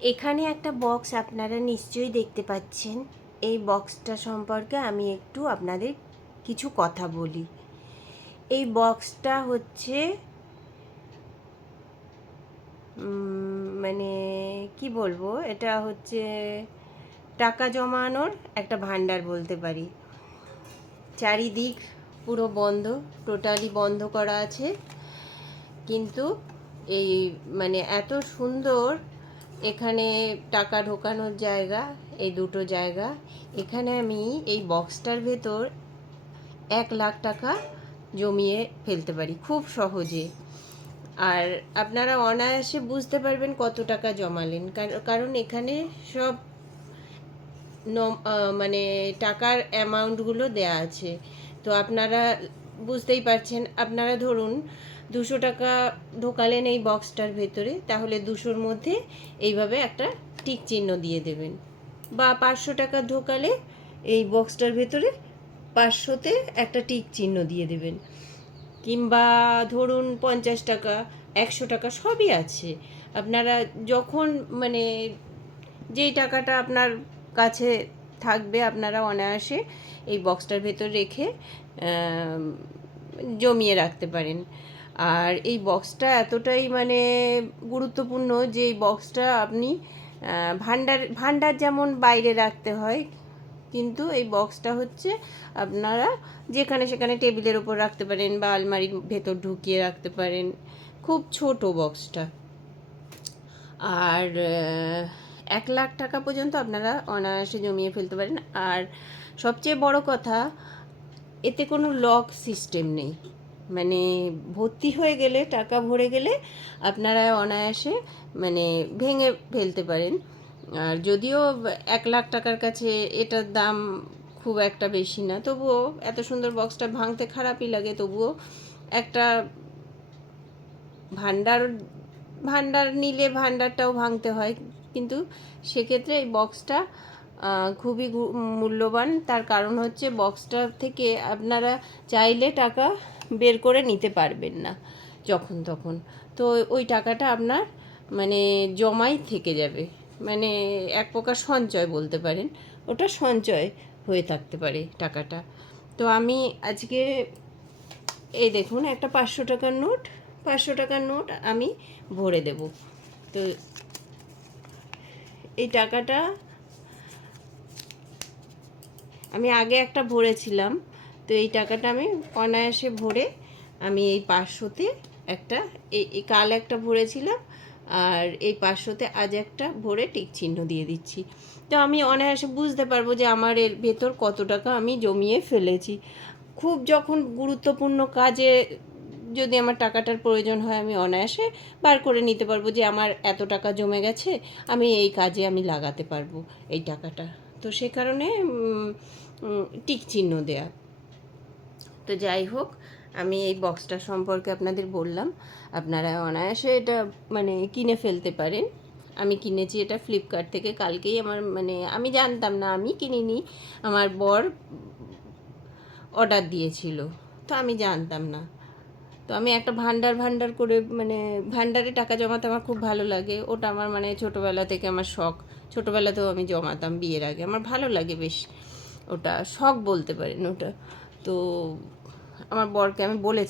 এখানে একটা বক্স আপনারা নিশ্চয়ই দেখতে পাচ্ছেন। এই বক্সটা সম্পর্কে আমি একটু আপনাদের কিছু কথা বলি। এই বক্সটা হচ্ছে মানে কি বলব? এটা হচ্ছে টাকা জমানোর একটা ভান্ডার বলতে পারি। চারিদিক পুরো বন্ধ টোটালি বন্ধ করা আছে। কিন্তু এই মানে এত সুন্দর এখানে টাকা ঢোকানোর জায়গা, এই দুটো জায়গা। এখানে আমি এই বক্সটার ভেতর এক লাখ টাকা জমিয়ে ফেলতে পারি, খুব সহজে। আর আপনারা অনায়াসে বুঝতে পারবেন কত টাকা জমালেন। কার- কারণ এখানে সব মানে টাকার অ্যামাউন্টগুলো দেয়া আছে। তো আপনারা বুঝতেই পারছেন, আপনারা ধরুন দুশো টাকা ঢোকালেন এই বক্সটার ভেতরে, তাহলে দুশোর মধ্যে এইভাবে একটা টিক চিহ্ন দিয়ে দেবেন। বা পাঁচশো টাকা ঢোকালে এই বক্সটার ভেতরে পাঁচশোতে একটা টিক চিহ্ন দিয়ে দেবেন। কিংবা ধরুন পঞ্চাশ টাকা, একশো টাকা সবই আছে। আপনারা যখন মানে যেই টাকাটা আপনার কাছে থাকবে, আপনারা অনায়াসে এই বক্সটার ভেতর রেখে জমিয়ে রাখতে পারেন। আর এই বক্সটা এতটাই মানে গুরুত্বপূর্ণ যে এই বক্সটা আপনি ভান্ডার ভান্ডার যেমন বাইরে রাখতে হয়, কিন্তু এই বক্সটা হচ্ছে আপনারা যেখানে সেখানে টেবিলের ওপর রাখতে পারেন বা আলমারির ভেতর ঢুকিয়ে রাখতে পারেন। খুব ছোট বক্সটা আর এক লাখ টাকা পর্যন্ত আপনারা অনায়াসে জমিয়ে ফেলতে পারেন। আর সবচেয়ে বড় কথা, এতে কোনো লক সিস্টেম নেই। মানে ভর্তি হয়ে গেলে, টাকা ভরে গেলে আপনারা অনায়াসে মানে ভেঙে ফেলতে পারেন। আর যদিও এক লাখ টাকার কাছে এটার দাম খুব একটা বেশি না, তবুও এত সুন্দর বক্সটা ভাঙতে খারাপই লাগে। তবুও একটা ভান্ডার ভান্ডার নিলে ভান্ডারটাও ভাঙতে হয়। কিন্তু সেক্ষেত্রে এই বক্সটা খুবই মূল্যবান। তার কারণ হচ্ছে বক্সটা থেকে আপনারা চাইলে টাকা বের করে নিতে পারবেন না যখন তখন। তো ওই টাকাটা আপনার মানে জমাই থেকে যাবে। মানে এক প্রকার সঞ্চয় বলতে পারেন। ওটা সঞ্চয় হয়ে থাকতে পারে টাকাটা। তো আমি আজকে এই দেখুন, একটা পাঁচশো টাকার নোট, পাঁচশো টাকার নোট আমি ভরে দেব। তো এই টাকাটা আমি আগে একটা ভরেছিলাম, তো এই টাকাটা আমি অনায়াসে ভরে আমি এই পাঁচশোতে একটা, এই কাল একটা ভরেছিলাম আর এই পাঁচশোতে আজ একটা ভরে টিক চিহ্ন দিয়ে দিচ্ছি। তো আমি অনায়াসে বুঝতে পারব যে আমার এর ভেতর কত টাকা আমি জমিয়ে ফেলেছি। খুব যখন গুরুত্বপূর্ণ কাজে যদি আমার টাকাটার প্রয়োজন হয় আমি অনায়াসে বার করে নিতে পারব যে আমার এত টাকা জমে গেছে, আমি এই কাজে আমি লাগাতে পারব এই টাকাটা। তো সে কারণে টিক চিহ্ন দেয়া। তো যাই হোক, আমি এই বক্সটা সম্পর্কে আপনাদের বললাম। আপনারা অনায়াসে এটা মানে কিনে ফেলতে পারেন। আমি কিনেছি এটা ফ্লিপকার্ট থেকে। কালকেই আমার মানে আমি জানতাম না, আমি কিনিনি। আমার বর অর্ডার দিয়েছিল। তো আমি জানতাম না। তো আমি একটা ভান্ডার ভান্ডার করে মানে ভান্ডারে টাকা জমাতে আমার খুব ভালো লাগে। ওটা আমার মানে ছোটোবেলা থেকে আমার শখ। ছোটোবেলাতেও আমি জমাতাম বিয়ের আগে। আমার ভালো লাগে বেশ ওটা, শখ বলতে পারেন ওটা। তো আমার বরকে আমি বলেছি